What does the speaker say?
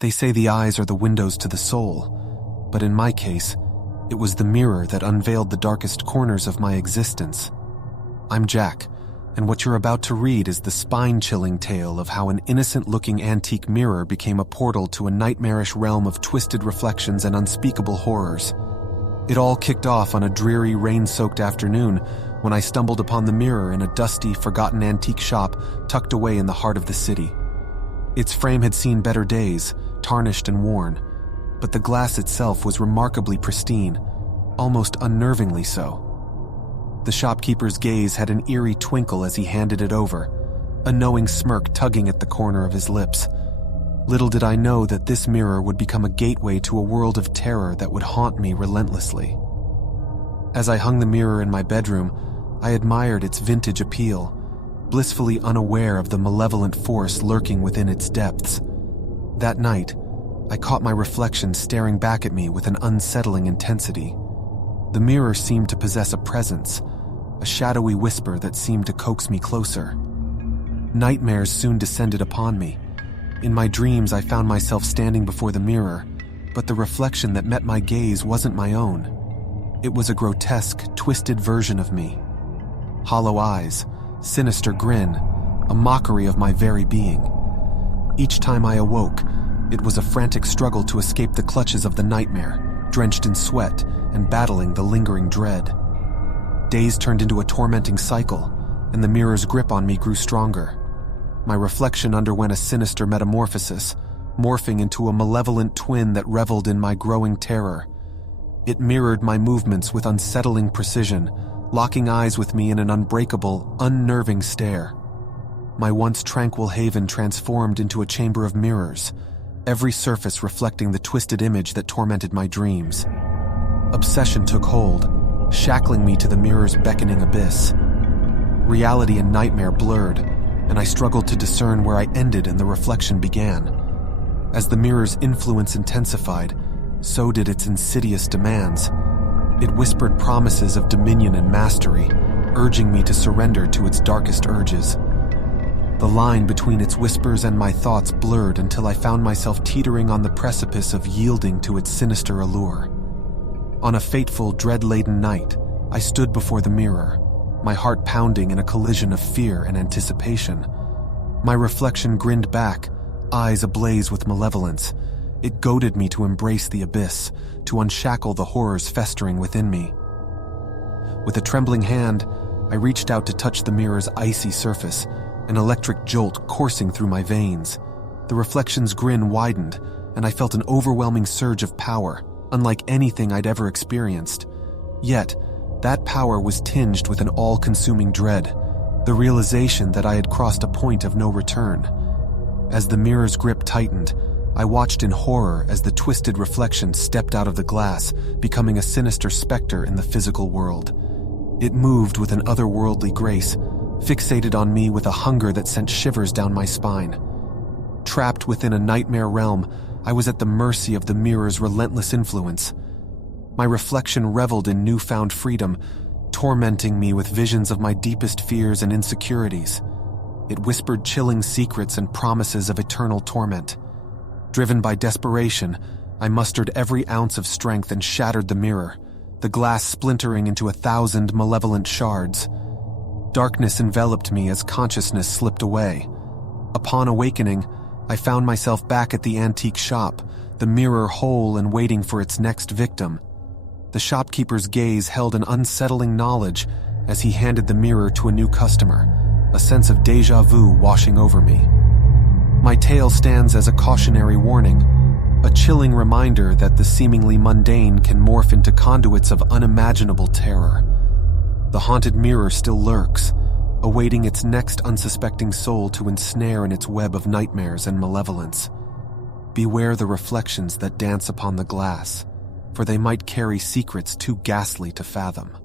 They say the eyes are the windows to the soul, but in my case, it was the mirror that unveiled the darkest corners of my existence. I'm Jack, and what you're about to read is the spine-chilling tale of how an innocent-looking antique mirror became a portal to a nightmarish realm of twisted reflections and unspeakable horrors. It all kicked off on a dreary, rain-soaked afternoon when I stumbled upon the mirror in a dusty, forgotten antique shop tucked away in the heart of the city. Its frame had seen better days, tarnished and worn, but the glass itself was remarkably pristine, almost unnervingly so. The shopkeeper's gaze had an eerie twinkle as he handed it over, a knowing smirk tugging at the corner of his lips. Little did I know that this mirror would become a gateway to a world of terror that would haunt me relentlessly. As I hung the mirror in my bedroom, I admired its vintage appeal, blissfully unaware of the malevolent force lurking within its depths. That night, I caught my reflection staring back at me with an unsettling intensity. The mirror seemed to possess a presence, a shadowy whisper that seemed to coax me closer. Nightmares soon descended upon me. In my dreams, I found myself standing before the mirror, but the reflection that met my gaze wasn't my own. It was a grotesque, twisted version of me. Hollow eyes, sinister grin, a mockery of my very being. Each time I awoke, it was a frantic struggle to escape the clutches of the nightmare, drenched in sweat and battling the lingering dread. Days turned into a tormenting cycle, and the mirror's grip on me grew stronger. My reflection underwent a sinister metamorphosis, morphing into a malevolent twin that reveled in my growing terror. It mirrored my movements with unsettling precision, locking eyes with me in an unbreakable, unnerving stare. My once tranquil haven transformed into a chamber of mirrors, every surface reflecting the twisted image that tormented my dreams. Obsession took hold, shackling me to the mirror's beckoning abyss. Reality and nightmare blurred, and I struggled to discern where I ended and the reflection began. As the mirror's influence intensified, so did its insidious demands. It whispered promises of dominion and mastery, urging me to surrender to its darkest urges. The line between its whispers and my thoughts blurred until I found myself teetering on the precipice of yielding to its sinister allure. On a fateful, dread-laden night, I stood before the mirror, my heart pounding in a collision of fear and anticipation. My reflection grinned back, eyes ablaze with malevolence. It goaded me to embrace the abyss, to unshackle the horrors festering within me. With a trembling hand, I reached out to touch the mirror's icy surface, an electric jolt coursing through my veins. The reflection's grin widened, and I felt an overwhelming surge of power, unlike anything I'd ever experienced. Yet, that power was tinged with an all-consuming dread, the realization that I had crossed a point of no return. As the mirror's grip tightened, I watched in horror as the twisted reflection stepped out of the glass, becoming a sinister specter in the physical world. It moved with an otherworldly grace, fixated on me with a hunger that sent shivers down my spine. Trapped within a nightmare realm, I was at the mercy of the mirror's relentless influence. My reflection reveled in newfound freedom, tormenting me with visions of my deepest fears and insecurities. It whispered chilling secrets and promises of eternal torment. Driven by desperation, I mustered every ounce of strength and shattered the mirror, the glass splintering into 1,000 malevolent shards. Darkness enveloped me as consciousness slipped away. Upon awakening, I found myself back at the antique shop, the mirror whole and waiting for its next victim. The shopkeeper's gaze held an unsettling knowledge as he handed the mirror to a new customer, a sense of déjà vu washing over me. My tale stands as a cautionary warning, a chilling reminder that the seemingly mundane can morph into conduits of unimaginable terror. The haunted mirror still lurks, awaiting its next unsuspecting soul to ensnare in its web of nightmares and malevolence. Beware the reflections that dance upon the glass, for they might carry secrets too ghastly to fathom.